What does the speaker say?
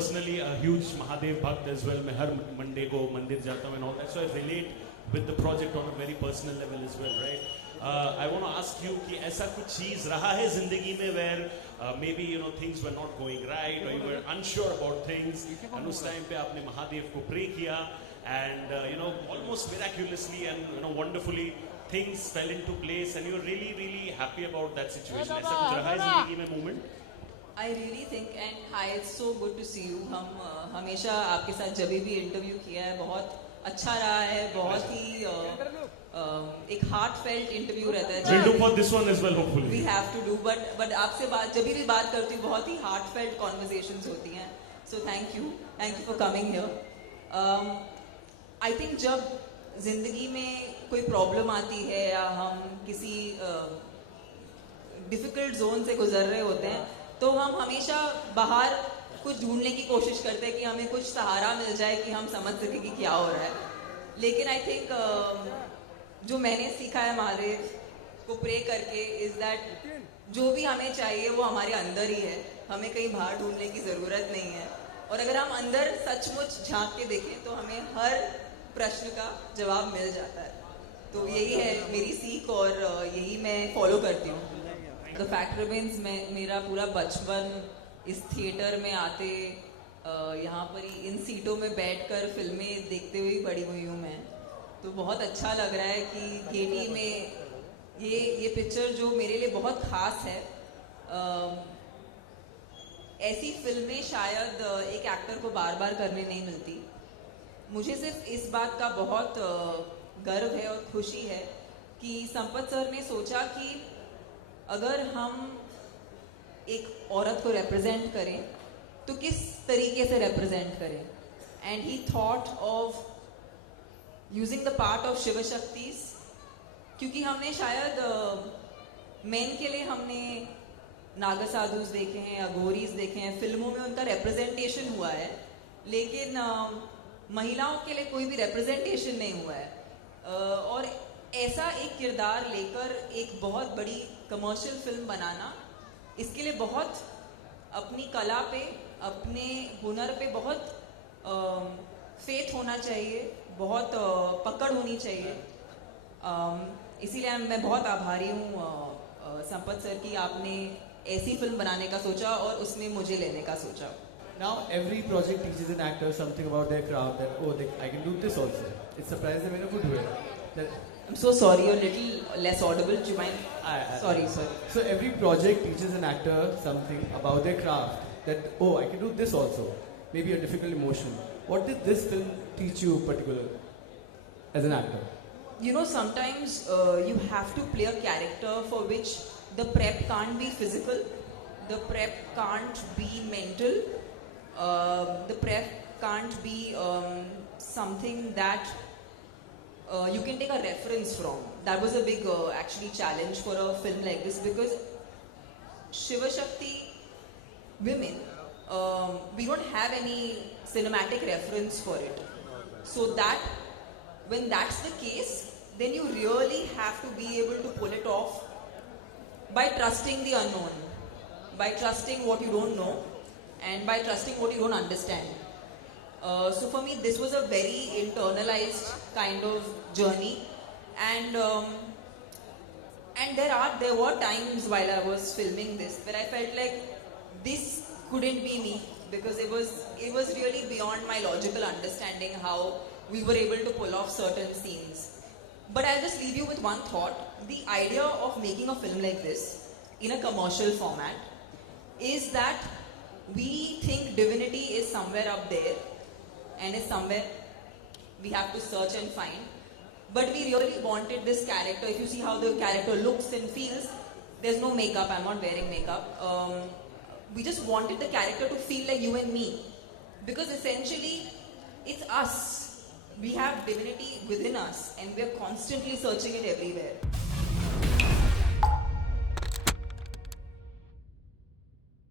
personally a huge Mahadev Bhakt as well. मैं हर Monday को मंदिर जाता हूँ and all that. So I relate with the project on a very personal level as well, right? I want to ask you कि ऐसा कुछ चीज़ रहा है ज़िंदगी में where maybe things were not going right or you were unsure about things and उस time पे आपने महादेव को pray किया and almost miraculously and wonderfully things fell into place and you're really happy about that situation. ऐसा कुछ रहा है ज़िंदगी में moment? I really think and hi, it's so good to see you. हम हमेशा आपके साथ जब भी इंटरव्यू किया है बहुत अच्छा रहा है, बहुत ही एक हार्टफेल्ट इंटरव्यू रहता है. We'll do for this one as well hopefully. We have to do, but आपसे बात जब भी बात करती हूँ बहुत ही हार्टफेल्ट कॉन्वर्सेशंस होती हैं. So thank you for coming here. I think जब जिंदगी में कोई प्रॉब्लम आती है या हम किसी डिफिकल्ट जोन से गुजर रहे होते हैं तो हम हमेशा बाहर कुछ ढूंढने की कोशिश करते हैं कि हमें कुछ सहारा मिल जाए कि हम समझ सके कि क्या हो रहा है. लेकिन आई थिंक जो मैंने सीखा है महादेव को प्रे करके इज दैट जो भी हमें चाहिए वो हमारे अंदर ही है, हमें कहीं बाहर ढूंढने की ज़रूरत नहीं है. और अगर हम अंदर सचमुच झांक के देखें तो हमें हर प्रश्न का जवाब मिल जाता है. तो यही है मेरी सीख और यही मैं फॉलो करती हूँ. द फैक्ट रिमेन्स मेरा पूरा बचपन इस थिएटर में आते यहाँ पर ही इन सीटों में बैठकर फिल्में देखते हुए बड़ी हुई हूँ मैं. तो बहुत अच्छा लग रहा है कि गेटी में ये पिक्चर जो मेरे लिए बहुत ख़ास है. ऐसी फिल्में शायद एक एक्टर को बार बार करने नहीं मिलती. मुझे सिर्फ इस बात का बहुत गर्व है और खुशी है कि संपत सर ने सोचा कि अगर हम एक औरत को रिप्रेजेंट करें तो किस तरीके से रिप्रेजेंट करें. And he thought of using the part of Shiv Shaktis, क्योंकि हमने शायद मेन के लिए हमने नागा साधुस देखे हैं, अघोरीज देखे हैं, फिल्मों में उनका रिप्रेजेंटेशन हुआ है, लेकिन महिलाओं के लिए कोई भी रिप्रेजेंटेशन नहीं हुआ है. और ऐसा एक किरदार लेकर एक बहुत बड़ी कमर्शियल फिल्म बनाना, इसके लिए बहुत अपनी कला पे, अपने हुनर पे बहुत फेथ होना चाहिए, बहुत पकड़ होनी चाहिए. इसीलिए मैं बहुत आभारी हूँ संपत सर की, आपने ऐसी फिल्म बनाने का सोचा और उसमें मुझे लेने का सोचा. Now every project teaches an actor something about their craft, that I can do this also. It surprises them in a good way. I'm so sorry, you're a little less audible. Do you mind? Sorry. So every project teaches an actor something about their craft, that I can do this also. Maybe a difficult emotion. What did this film teach you particularly as an actor? Sometimes you have to play a character for which the prep can't be physical, the prep can't be mental, the prep can't be something that you can take a reference from. That was a big actually challenge for a film like this, because Shiva Shakti women, we don't have any cinematic reference for it. So that when that's the case, then you really have to be able to pull it off by trusting the unknown, by trusting what you don't know, and by trusting what you don't understand. So for me, this was a very internalized kind of journey, and there were times while I was filming this where I felt like this couldn't be me, because it was really beyond my logical understanding how we were able to pull off certain scenes. But I'll just leave you with one thought. The idea of making a film like this in a commercial format is that we think divinity is somewhere up there and is somewhere we have to search and find. But we really wanted this character. If you see how the character looks and feels, there's no makeup. I'm not wearing makeup. We just wanted the character to feel like you and me, because essentially it's us. We have divinity within us and we're constantly searching it everywhere.